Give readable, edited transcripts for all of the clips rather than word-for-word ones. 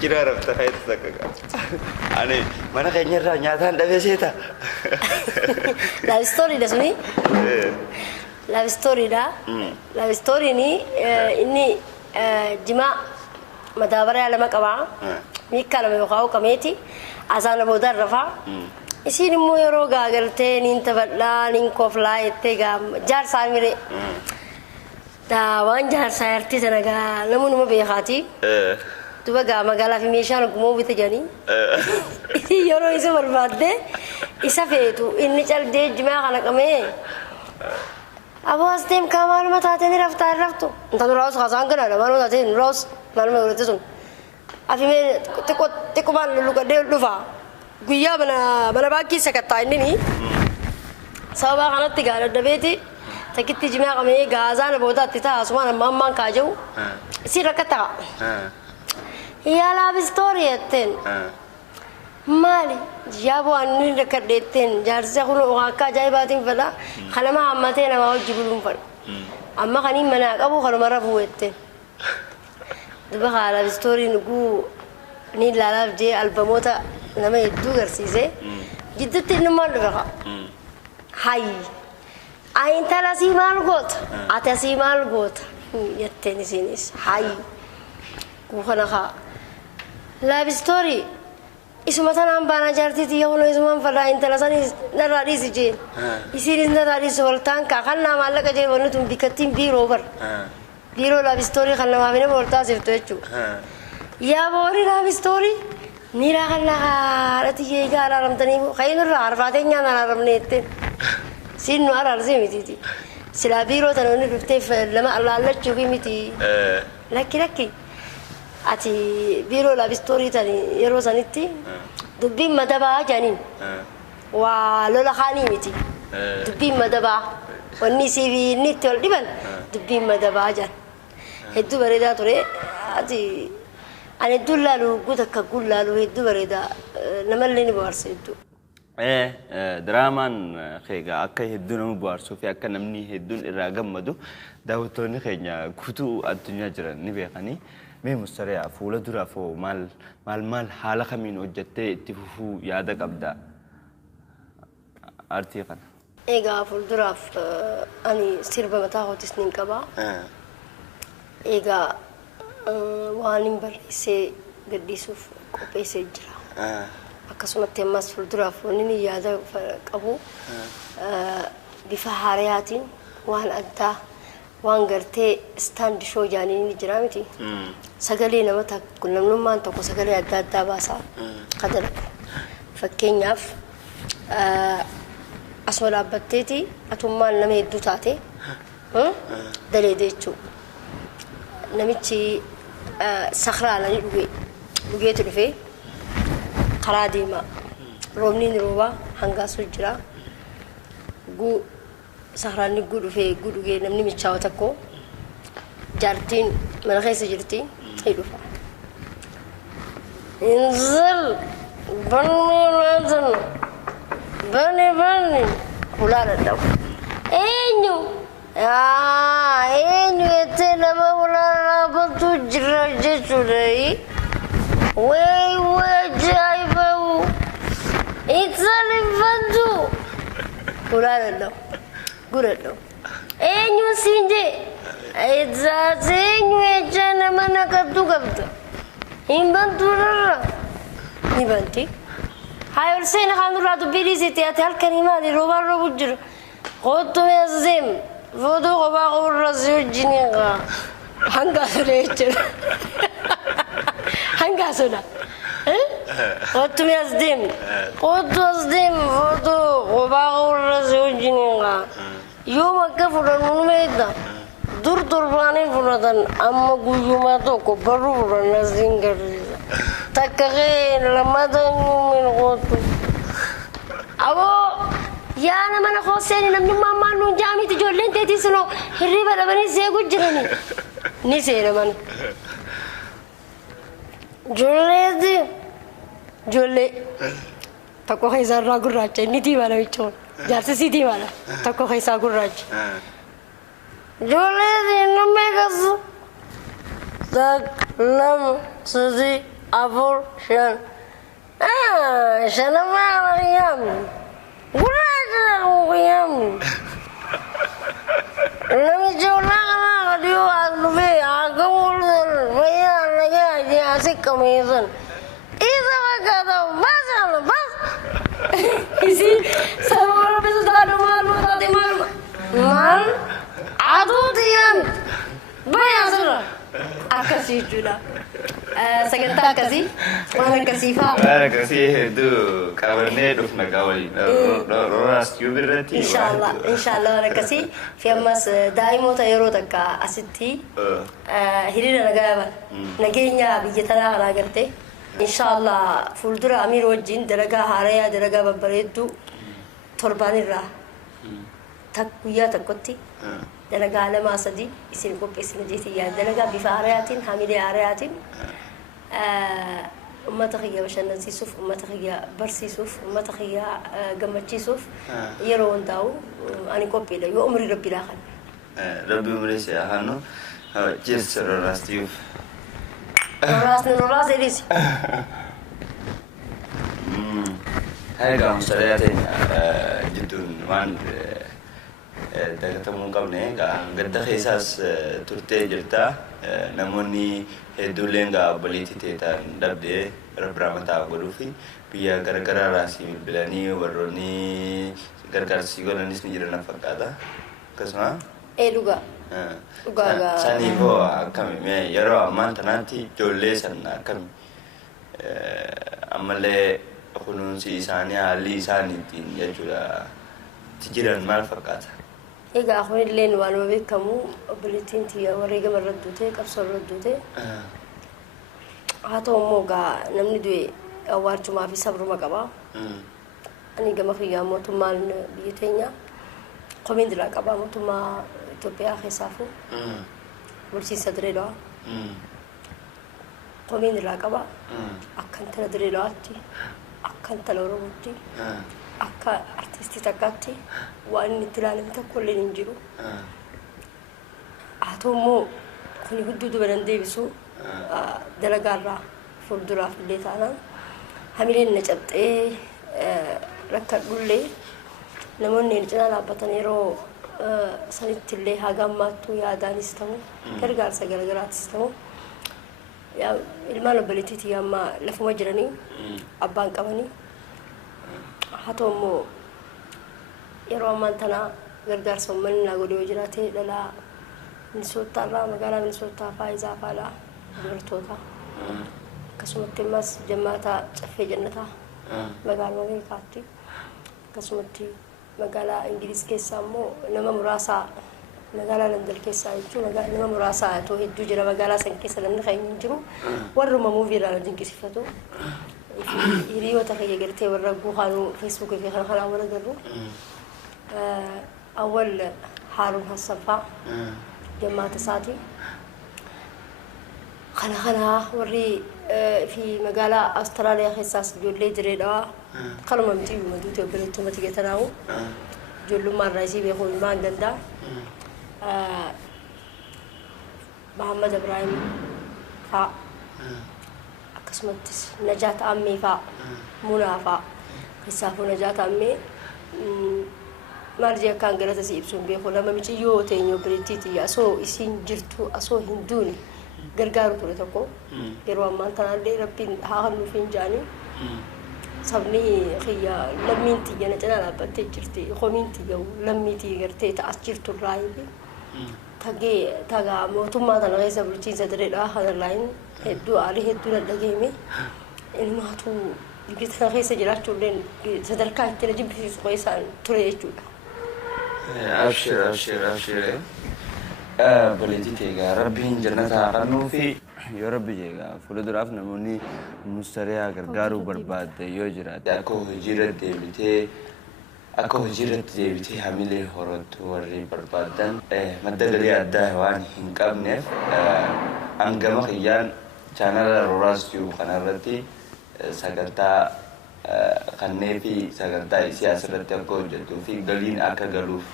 jira rafta hayta sakka ani mana keenyarraa nyaataan dhabee seeta love story da suni love story da love story ni inni jima madabara lama qaba mikka lama yoqaw kameti asana bodar rafa isin mo yoro gagalte nin taballa nin kofla ettega jar samire da wan jar sayarti sanaga namun mo be khati tubaga magala fi mishan gumo bitajani yoro isu barbadde isafetu inni calde jima kana kame abo astem kamal matateni raftu ntan ros khazan kana manu tatin ros manu me urtesun afime tiko mal lugade lufa guya bana baki sakata inni sababa kana tigara dabeti takiti jima kame gazan boda tita asman mamman kajau sirakata يا لاب ستوريتين مالي جابوا أني ركضتين جالس يقولون وقاك جايباتين فلا خلما عمتين ما هو جبلون فل أما خني مناك أبو خلما رفوتين دبها لاب ستوري نقول نيل لاب جي ألبوموتا لما يدو غرسيزه جدتين ما لبها هاي أين تلا سيمال قط أتسيمال قط يتني سينيس هاي وخنا خا لاب ستوري اسمه مثلا بانا جارتي تيهون اسمه فلا انت لساني نرادي سجين يصير نرادي سولتان كخلنا مالك جاي ونتم بكتيم بيروبر بيرو لاب ستوري خلنا ما بينا بولتا سيفتوچو يا بوري لاب ستوري نيرا خلنا رتي يجا على رمتني خير عرفاتين انا رمنيت سينو ارزي ميتي سلا بيرو تنوني بفتي لما الله الله تشوفي ميتي لكي ati biro la story tani yero saniti dubbi madaba janin wa lola khani miti dubbi madaba wani cv ni tol diban dubbi madaba jan heddu bareda tore ati ani dullalu gudaka gullalu heddu bareda namallini barsedu درامان خيجا أكيد هدون مبارسو في أكيد نمني هدون الرقم مدو داوتوني خيجا كتو الدنيا جرا نبيعني مي مستريع فولا درا فو مال حالك من وجدت تفوفو يادك أبدا أرتيقنا إيجا فول درا أني سيربا متاعه تسنين كبا إيجا وانين بريسي قدي سوف كوبي سجرا أكسمت تماس فول درا فوني يادك أبو بفحاريات وان أنت وان قرتي ستاند شو جانيني جرامتي سقالي نمتا كنا منما أنتو سقالي أدادا باسا قدرك فكين ياف أسمى لابتتي أتومان نمي يدو تاتي دلي ديتشو نميتشي سخرا لني لغيتو لفي قرادي ما رومنين روبا هنغا سجرا قو سهراني قولوا في قولوا جي نمني متشاوتكو جارتين من خيس جرتين حلو انزل بني لازم بني ولا لا اينو اينو يتنا ما ولا بنتو جرجتو لي وي جايبو اتسالي بنتو ولا لا Gurado. Enyu sinje. Aiza enyu ejana mana kadu kabda. Imbantura. Ibanti. Hayır sen hanuradu birisi tiyatı halkanima di robar robujur. Qotu yazim. Vodu qoba qurrazu jiniga. Hanga süreçtir. Hanga suna. Qotu yazdim. Qotu yazdim. Vodu qoba qurrazu jiniga. يوم كفر الميدا دور بانين فرادن أما قيوما توكو برو فرنازين كريزا تكغين لما دنيو من غوتو أبو يا أنا من خوسيني نمني ماما نجامي تجولين تيتي سنو هريبا لبني سيقو جراني نسينا من جولي دي جولي تكو خيزار راقو راجة نتي وانا ويچون جالس سيدي والا تكو خيسا قراج جولي دي نمي قصو تاك لم سدي أفور شن شن ما قيام ولا قيام لم يجونا ديو أغلبي أقول ويا نجا جاسك كميزن إذا ما كذا بس أنا بس إذا سووا بس دارو مال عدوديان بيازر أكسي جولا سكنتا كسي وانا كسيفا أنا كسيه دو كابرني دوفنا كاولي راس يوبرتي إن شاء الله أنا كسي في أمس دائما تيرو تكا أستي هيرنا نجابا نجينا بيجتنا على قرتي إن شاء الله فولدر أمير وجين درجة هاريا درجة ببريدو ترباني را تكويا تكوتي درجة على ما صدي يصير كوب اسمه جيتي يا درجة بفارياتين حاملة عرياتين أمة تخيا باش نسيسوف أمة تخيا برسيسوف أمة تخيا جمتشيسوف يرون داو أنا كوبي لا يو أمري ربي لا خن ربي مريسي هانو جيس راستيوف راس إليس هاي كم سريعتين جدون وان ketemu qabne gadda keessas turtee jirta namoonni hedduuleen baliitti teetan dhabdee biramataa godhuu fi biyya garagaraa raasii bilbilanii warroonni gargaarsi godhanis ni jiran fakkaata akkasuma dhugaa saniifoo akkami yeroo ammaan tanaatti ijoollee san akkami ammallee kunuunsi isaanii haalli isaaniitiin jechuudha jiran maal fakkaata إيجا أخوي اللين وانو بيكمو بليتين تيا وريجا مردوته كبسر ردوته هاتو موجا نمني دوي أوارجو ما في صبر ما كبا أني جم خيا موتو مال بيتينيا قومين دلا كبا موتو ما توبيا خسافو برسي صدري لا قومين دلا كبا أكنت ندري لاتي أكنت لوروتي akka artistii takkaatti waan itti ilaalame tokko illee hin jiru. Haa ta'u immoo kuni hudduu dubaran deebisu dalagaarraa fuulduraaf illee taanaan hamileen na cabxee rakkadhullee namoonni cinaa dhaabbatan yeroo sanitti illee haga ammaattuu yaadaanis ta'u gargaarsa garagaraattis ta'u ilmaan obboleettiitii amma lafuma jiranii abbaan qabanii hato mo yero amantana gargaarsa uummanni na godhee jiraate dhala Minnesota irraa magaalaa Minnesota faayidaa faala dubartoota akkasumatti mas jammaata caffee jannataa magaalaa Ameerikaatti akkasumatti magaalaa Ingiliz keessaa immoo nama muraasa magaalaa London keessaa jechuun nama muraasa too hedduu jira magaalaa san keessa namni kan hin jiru warruma muuviirraa dinqisiifatu hiriyoota kiyya gartee warra guuhaanu Facebook fi kana wala garuu awwal Haarun Hassafaa jammaata isaati kana warri fi magaalaa Austraaliyaa keessaas ijoollee jireedha kaluma miti maduuti obboleettuma tigetanaawu ijoollummaa irraa isii beekuu ilmaan gandaa Muhammad Ibrahim faa akkasumattis Najaat Ammee faa Munaa faa keessaafuu Najaat Ammee maal jeekaan galata si ibsuun beekuu nama michiyyoo teenye obboleettiiti asoo isiin jirtu asoo hin duune gargaaru ture tokko yeroo ammaan tanaallee rabbiin haa hannuuf hin jaanii sabni xiyya lammiin tiyya na cinaa dhaabbattee jirti qomiin tiyya lammii tiyya gartee ta'as jirtu irraa tagee tagaa mootummaa tana keessa bulchiinsa direedhaa kanarraayin hedduu aalii hedduu na dhageeme ilmaatu biyya tana keessa jiraachuulleen sadarkaa itti na jibbisiisu keessaan ture jechuudha. Abshir. Baleetii teegaa rabbiin jannataa qannuu fi yoo rabbi jeegaa fuulduraaf namoonni mustariyaa gargaaruu barbaadde yoo jiraate akka hojiirratti deebitee hamilee horattu warri barbaadan madda galii addaa waan hin qabneef hangama kiyyaan chaanala Roraas Tube kanarratti sagantaa kannee fi sagantaa isii asirratti akka hojjetuu fi galiin akka galuuf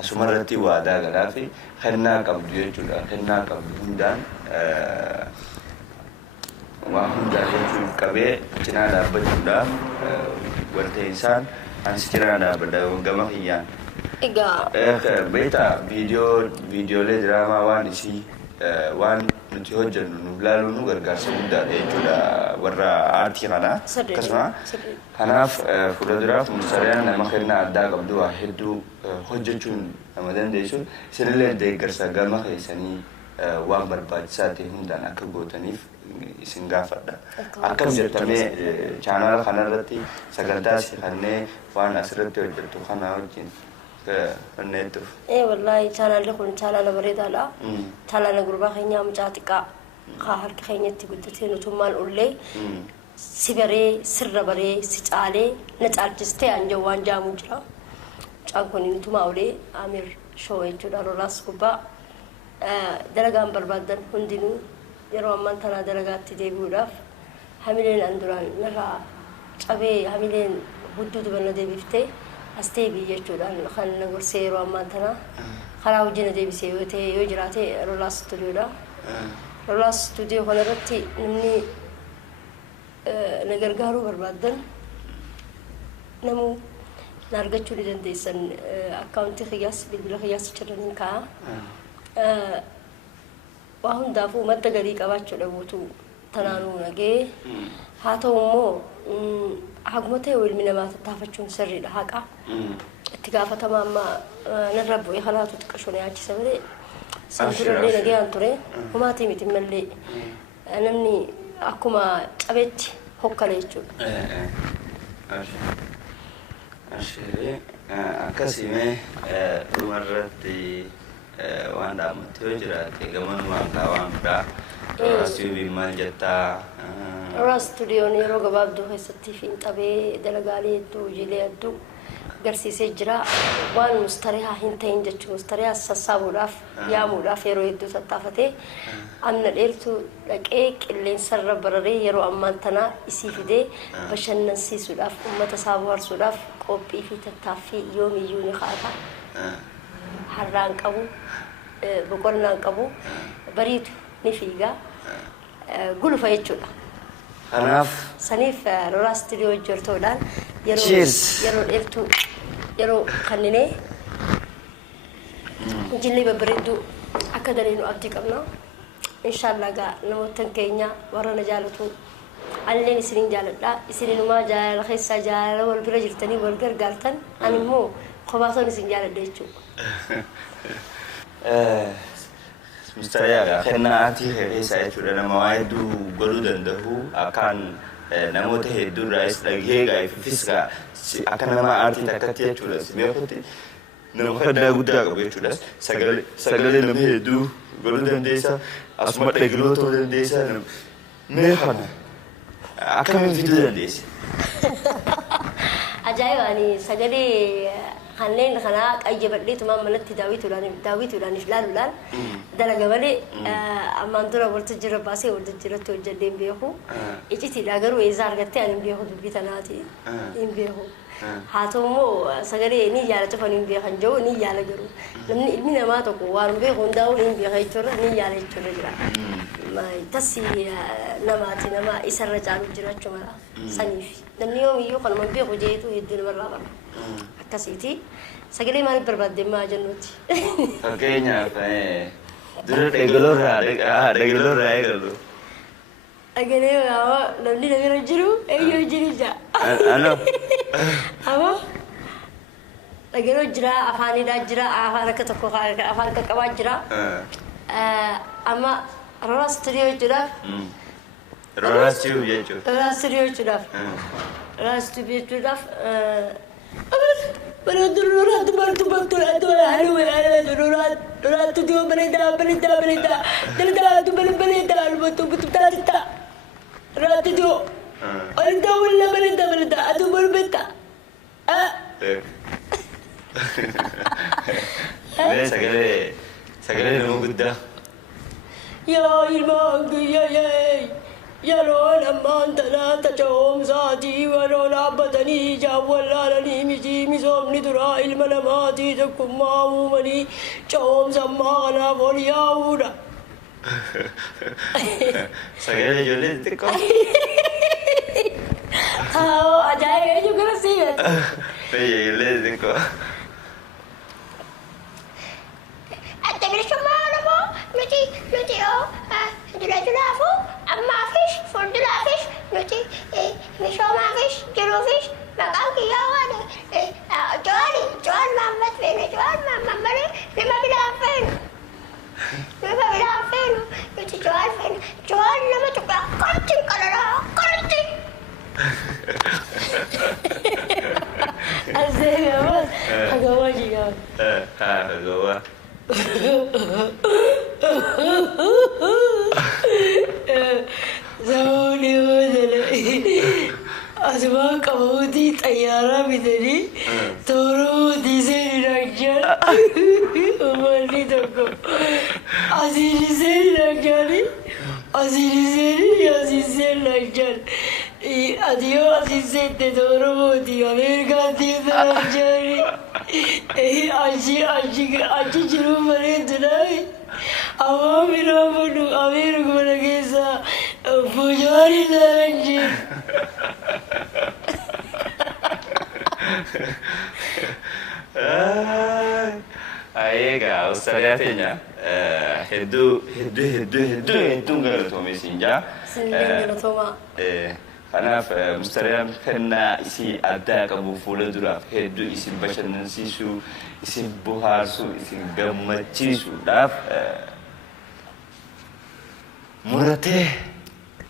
asumarratti waadaa galaa fi kennaa qabdu jechuudha. Kennaa qabdu hundaan waan hundaa jechuun qabee cinaa dhaabbachuudhaaf wanta isaan ansi cinaa dhaabbadha gama kiyyaan. Egaa. Beektaa viidiyoolee diraamaa waan isii waan nuti hojjennu nuuf laaluun nu gargaarsa guddaadha jechuudha warra aartii kanaa. Akkasuma kanaaf fuulduraaf Musariyaan nama kennaa addaa qabdu waa hedduu hojjechuun nama dandeessu isinillee deeggarsa gama keessanii waan barbaachisaa ta'e hundaan akka gootaniif isin gaafadha. Akkam jettamee chaanaala kanarratti sagantaa si kannee waan asirratti hojjettu kanaa wajjin fanneettuuf. Wallaahi chaanaalli kun chaanaala bareedaadha. Chaanaala gurbaa keenyaa mucaa xiqqaa haa harka keenyatti guddatee nutummaan ullee si baree sirra baree si caalee na caalchistee anjoo waan jaamu jira. Mucaan kun nutumaa ulee Amir Shoo jechuudha Roolaas gubbaa. Dalagaan barbaadan hundinuu yeroo ammaan tanaa dalagaatti deebi'uudhaaf hamileen an duraan narraa cabee hamileen hudduu dubanna deebiftee as deebii jechuudhaan kan na gorsee yeroo ammaan tanaa karaa hojii na deebisee yoo ta'e yoo jiraate Roolaas Stuudiyoodha. Roolaas Stuudiyoo kanarratti namni na gargaaruu barbaadan namuu na argachuu ni dandeessan akkaawuntii kiyyaas bilbila kiyyaas jiraniin kaa'a. Waa hundaafuu madda galii qabaachuu dhabuutu tanaanuu nagee haa ta'u immoo haguma ta'e ilmi namaa tattaafachuun sirriidha haqa itti gaafatama amma narra bu'ee kanaatu xiqqashoo na yaachisa malee san durallee nagee aan ture humaatii miti mallee namni akkuma cabeetti hokkale jechuudha. Akkasumee dhumarratti waan dhaamatti yoo jiraate gamanumaan waan biraa Roolaas Stuudiyoon maal jettaa? Roolaas Stuudiyoon yeroo gabaabduu keessatti fiinxabee dalagaalee hedduu hojiilee hedduu agarsiisee jira. Waan mustariyaa hin ta'in jechuun mustariyaa sassaabuudhaaf yaamuudhaaf yeroo hedduu tattaafatee amna dheertuu dhaqee qilleensarra bararee yeroo ammaan tanaa isii fidee bashannansiisuudhaaf uummata isaa bohaarsuudhaaf qophii fi tattaaffii yoomiyyuu ni kaa'ata. Harraan qabu boqonnaan qabu bariitu ni fiiga gulufa jechuudha. Kanaaf saniif Roolaas Stuudiyoo hojjechuudhaan yeroo dheertuu yeroo kanninee jillee babbareedduu akka daleenu abdii qabna. Inshaallah gaa namoota keenya warra na jaalatu anilleen isiniin jaaladha. Isiniinumaa jaalala keessaa jaalala wal bira jirtanii wal gargaartan ani immoo kophaatoon isin jaaladha jechuudha. Mustariyaa kennaa aartii keessaa jechuudha nama waa hedduu godhuu danda'u akkaan namoota hedduurraas dhagahee gaa'eeffis akka nama aartii takkatti jechuudha. Beekutti nama faddaa guddaa qabu jechuudha. Sagalee nama hedduu godhuu dandeessa asuma dhagiloota dandeessa mee kana akkamiin fiduu dandeessa? Ajaa'ibaani sagalee kanneen kanaa qayyabadheetumaan manatti daawwituudhaan ilaaluudhaan dalaga malee ammaan dura waltajjira baasee waltajjiratti hojjedheen beeku. Icitiidha garuu eessaa argattee ani hin beeku dubbii tanaati hin beeku. Haa ta'u immoo sagalee ni yaala cufan hin beekan jiru ni yaala garuu namni ilmi namaa tokko waan beeku hundaa'uu hin beeka jechuudha ni yaala jechuudha jira. Tassi namaati nama isarra caalu jiraachuu mala saniif namni yoomiyyuu kanuma beeku jeetu hedduu namarraa qaba. Akkasiiti sagalee maaliif barbaadde maa jennuuti? Fakkeenyaaf dura dhagaloorraa eegalu. Dhagalee namni nagarra jiru eeyyoo jirija. Ano? Amma dhagaloo jira afaanidhaa jira afaan akka tokko afaan akka qabaa jira. Amma Roolaas Stuudiyoo jechuudhaaf. Roolaas Stuudiyoo jechuudha. Roolaas Stuudiyoo jechuudhaaf. Roolaas Stuudiyoo jechuudhaaf. Roolaas Stuudiyoo bareedaa. Daldalaa bareedaa albatu bututaatita. Roolaas Stuudiyoo. Bareedaa walla bareedaa atu barbeetta. Sagalee nama guddaa. Yaa ilmaan kiyyaa yeroon ammaan tanaa tajaajilumsaatii waroo dhaabbatanii jaawwallaalanii miti misoomni duraa ilma namaatii tokkummaa uumanii coomsammaa kanaaf ol yaa'uudha. Sagalee ijoollee xixiqqoo. Ajaa'iba eenyu gara siigaa. Ijoollee xixiqqoo. Adda bilisummaa Oromoo nuti jiraachulaafuu ammaafis fuulduraafis nuti misoomaafis jiruufis maqaan kiyyaa waan Jo'aan Maammed feene Jo'aan Maammed malee nama biraan feenu. Nama biraan feenu nuti Jo'aan feena Jo'aan nama tokko akkatti qalaraa akkatti. Azeema hagawaa jigaa. Hagawaa. Zauni wajala asmaa qabuutii xayyaaraa bitanii toorootii seeni dhaqjaan uummanni tokko asiin seeni dhaqjaani asiin seeni dhaqjaan ati yoo asiin seente toorootii Ameerikaatti dhaqjaani achi jiruu bareedduudhaafi awwaan biraa fudhu Ameerika mana keessaa fuujaari ilaalan jiru. Egaa Austraaliyaa teenya hedduun galatoomee siin jaa. Sinillee galatoomaa. Kanaaf Austraaliyaan kennaa isii addaa qabu fuula duraaf hedduu isin bashannansiisuu, isin bohaarsuu, isin gammachiisuudhaaf muratee.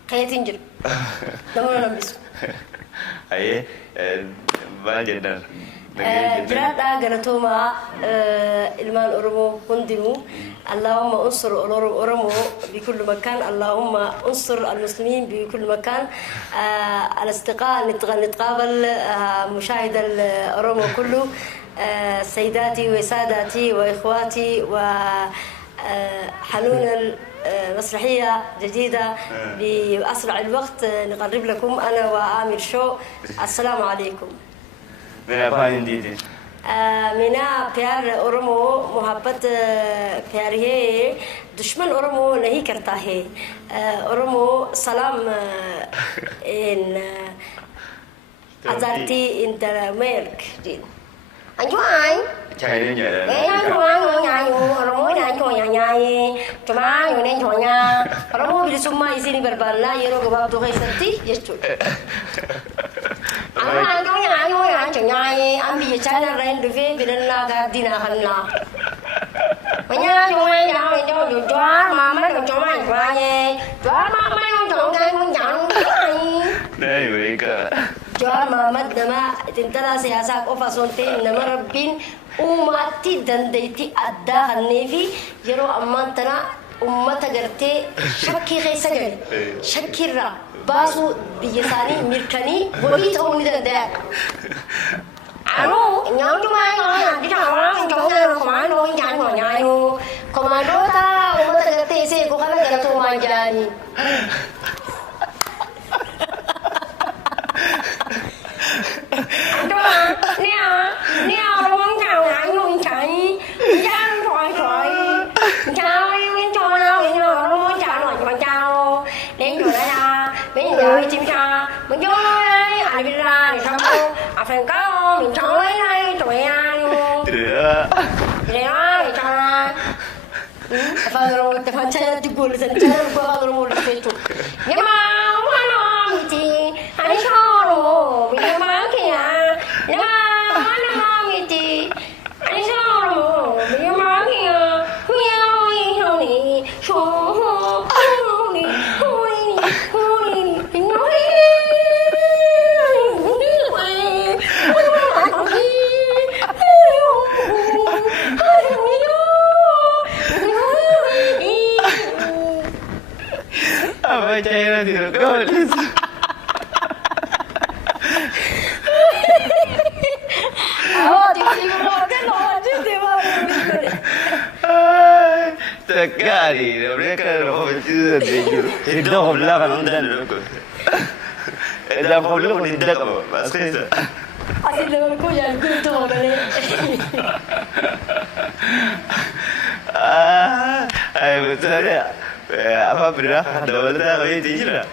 Kayatiin jiru. Nama nambisu. Maal jedhan? Jiraadhaa galatoomaa ilmaan Oromoo hundinuu اللهم انصر أورمو بكل مكان اللهم انصر المسلمين بكل مكان الاصدقاء نتقابل مشاهد الأورمو كله سيداتي وساداتي وإخواتي وحنون مسرحية جديدة بأسرع الوقت نقرب لكم أنا وآمر شو السلام عليكم. من أفعال ديدي منا प्यार औरमो मोहब्बत प्यार है दुश्मन औरमो नहीं करता है औरमो सलाम इन अजाती इन दरमेर्क anh chạy đến giờ anh có nhà vô nhà chẳng nhai anh bây giờ trái ra lên được về vì nên là cái đi nào hành nào mà nha cho ai nào thì cho dù chó mà mấy con chó mày qua về chó mà mấy con chó cái con chẳng đây vậy cả chó mà mất mà tin ta là sẽ sao có phát sinh tin mà Rabbin umati dandayti adda hannefi yero amantana ummata garte shakki khaysa gal shakkira basu biyasani mirkani wali tawni da alo nhóm chúng ai nói là cái thằng đó chỗ này nó không ai nói chẳng ngồi nhai luôn còn mà đó ta ummata garte se ko khala garte to ma jani Rồi chim cha mình vô đây anh đi ra thì sao à phần cao mình chọn lấy đây tụi anh được thì đó thì cho phần rồi phần chơi thì buồn dần chơi qua rồi một cái chút nhưng mà hoa nó mình chỉ anh cho rồi mình bán kìa nhưng mà hoa nó mình chỉ anh cho rồi mình bán kìa huyao huyao này số apa cairan itu kau sekali mereka itu dulu itu hobla kan dan dulu itu hobla kan tidak apa maksudnya asal dengan kau yang kau tu apa ni ayo betul ya Apa bira? Dabalata kami tijira.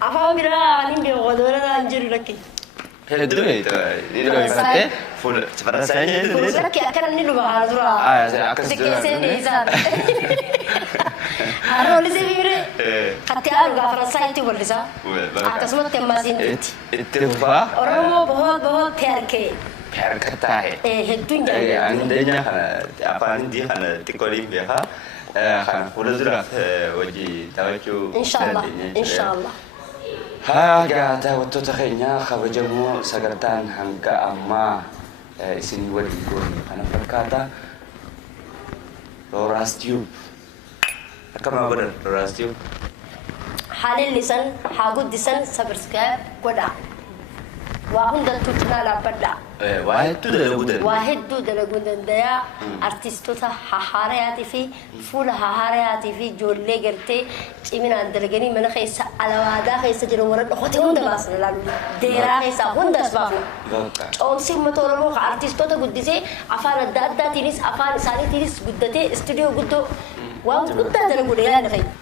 Afaan biraa ani beeku wadooraan jiru lakke. Hedduu itu. Ini kami pakai full Faransainya itu. Lakke akkana inni dhuba haa dura. Akkas Sikkeessee deebisaa. Haroo lisee bibire. Katti aaru gaa Faransaayiti wallisaa. Akkasumatti ammaasiin jirti. Itti fufaa. Oromoo bohoot peerkee. Perkatae. Hedduun jaalladha. Andainya apaan dia kana tikoli beha. Kana full dura wajib tawacu. Inshallah. Haga daawwattoota keenya kabajamoo sagantaan hanga ammaa isin waliin goone kana fakkaata. Roraas Tube. Akkam godhan Roraas Tube? Haalillisan haa guddisan subscribe godhaa. Waa hundattuu cinaa dhaabbadhaa. Waa hedduu dalaguu danda'a. Artistoota haarayaatii fi fuula haarayaatii fi ijoollee gartee ciminaan dalaganii mana keessa alawaadaa keessa jiran warra dhokate hunda baasna ilaalu. Deeraa keessaa hundas baafna. Coomsi uummata Oromoo artistoota guddisee afaan adda addaatiinis afaan isaaniitiinis guddatee istuudiyoo guddoo waan guddaa dalaguudha yaada keenya.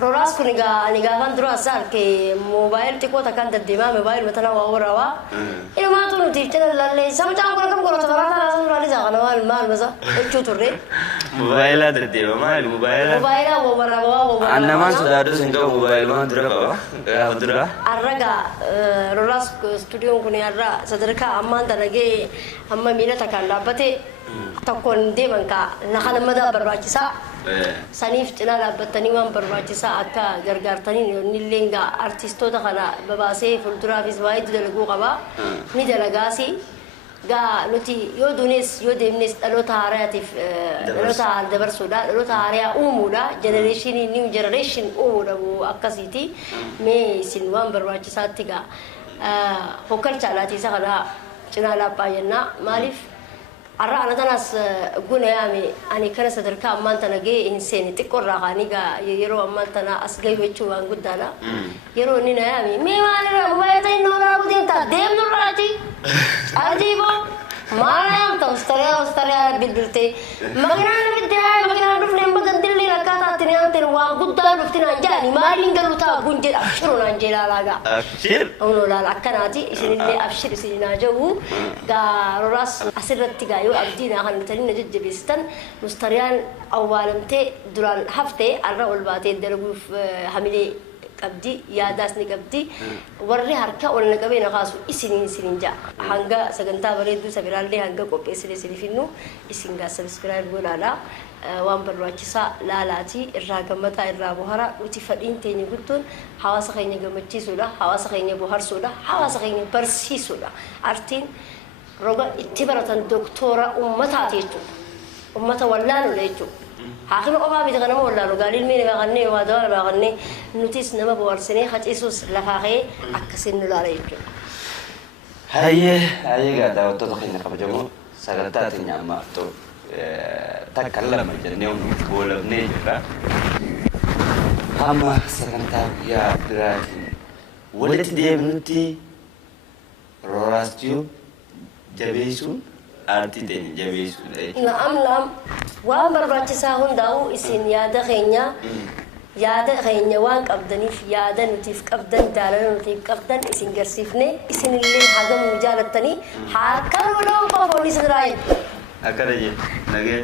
Roraas kun ani gaafan dura asal ke mobile tiko takkan dedema mobile matana wawrawa ina ma tu nuti channel lalle sama jang ko kam ko ta rata rasul wali sa kana mal masa echu turre mobile dedema mal mobile wawrawa anna man sudadu singa mobile man dura ka ya dura arraga Roraas studio kun arra sadarka amman dalage amma mina takkan labbate takon deman ka nakana mada barbaachisa Sanif cina labbatanii waan barbaachisaa akka gargaartanii nilleen gaa artistoota kana babaasee fuulduraafis waa hedduu dalaguu qaba. Ni dalagaasi gaa nuti yoo duunes yoo deemnes dhaloota haaraatiif dhaloota dabarsuudha dhaloota haaraa uumuudha generation new generation uumuudha akkasiiti mee isin waan barbaachisaatti gaa hokkalcha alaatiisa kana cina labbaa jennaa maaliif Arra ana tanas guna yaami ani kana sadarka amman tana ge insani tikorra qaniga yero amman tana asgay wechu waan gudala yero ni na yaami me maalira mubayta inora budinta dem nurati ajibo maayam tostare bilbilte magana dufne magan dilli rakata tinian tin waan gudala duftina anjani maalin galuta gunjira shuru anjela laga abshir ono la akanati isinille abshir isinina jawu ga Roraas asirratti ga yoo abdiina kan tani najjabistan mustariyan awwalamte duran hafte arra walbaate dalaguuf hamile qabdi yaadaas ni qabdi warri harka ol naqabeena qaasu isinin ja hanga sagantaa bareedu sabiraalle hanga qopheessine sinifinnu isinga subscribe godhaadha waan barbaachisaa laalaati irraa gammataa irraa bohara uti fadhiin teenya guddoon hawaasa keenya gammachiisuudha hawaasa keenya boharsuudha hawaasa keenya barsiisuudha artiin roga itti baratan doktora ummataati jechuudha ummata wallaalu jechuudha حاكم أقام يتغنم ولا رجال المين بغني وهذا بغني نوتيس نما بورسني خد إيسوس لفاقي أكسين نلاريج هاي قاعدة وتدخلنا قبجمو سقطات النعمة تو تكلم الجنيوم ولا بنيجرا أما سقطات يا براتي ولد ديمنتي Roraas Tube jabeessuun aartii teenya jabeessuudha. Naam waan barbaachisaa hundaa'u isin yaada keenya waan qabdaniif yaada nutiif qabdan jaalala nutiif qabdan isin garsiifne isinillee hagamuu jaalattanii harka loloo qofa isin raayee. Akkana jee nagee.